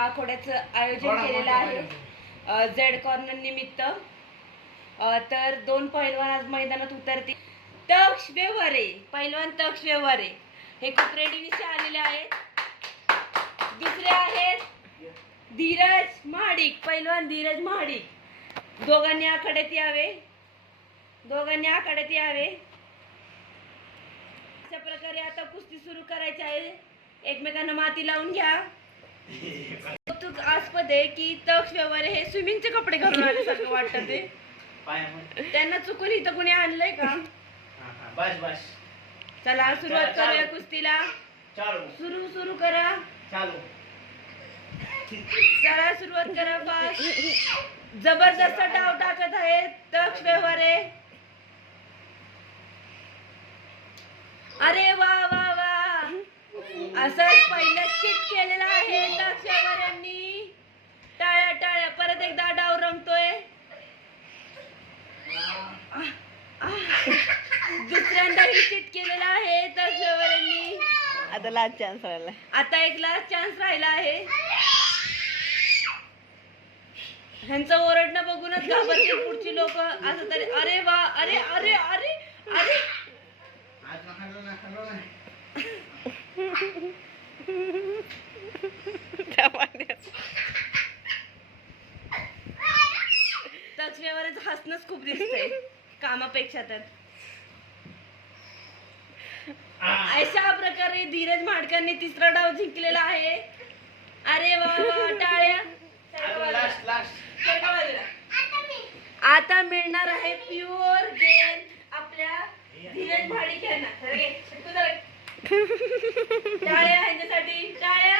आखाड्याचं आयोजन केलेलं आहे झेड कॉर्नर निमित्त। तर 2 पैलवान आज मैदानात उतरतील। तक्ष व्यवहारे, पैलवान तक्ष व्यवहारे हे खूप रेडीनिशी आलेले आहेत। दुसरे आहेत धीरज महाडिक, पैलवान धीरज महाडिक। दोघांनी आखाड्यात यावे, दोघांनी आखाड्यात यावे। अशा प्रकारे आता कुस्ती सुरू करायची आहे। एकमेकांना माती लावून घ्या। कौतुकास्पद आहे की तक्ष व्यवहारे हे स्विमिंगचे कपडे घालून आल्यासारखं वाटतं ते। त्यांना चुकून इथं कुणी आणलंय का? बस बस, चला सुरुवात करूया कुस्तीला। सुरू करा, चला सुरुवात करा। फास्ट जबरदस्त डाव टाकत आहेत तक्ष व्यवहारे। अरे वा वा वा, असंच पहिलं चिट केलेलं आहे तक्ष व्यवहाऱ्यांनी। टाळ्या टाळ्या, परत एकदा डाव रंगतोय। दुसऱ्यांदाही चिट केलेला आहे तक्ष व्यवहाऱ्यांनी। आता लास्ट चान्स राहिला, आता एक लास्ट चान्स राहिला आहे। ह्यांचं ओरडणं बघूनच घाबरतील पुढची लोक। असं तरी अरे वा, अरे अरे अरे अरे तक्ष व्यवहाराचं हसणंच खूप दिसतंय कामापेक्षा। तर अशा प्रकारे धीरज माडकांनी तिसरा डाव जिंकलेला आहे। अरे वा वा, टाळ्या। आता मिळणार आहे प्युअर गेम आपल्या धीरज माडिक यांना। टाळ्या ह्यांच्यासाठी, टाळ्या।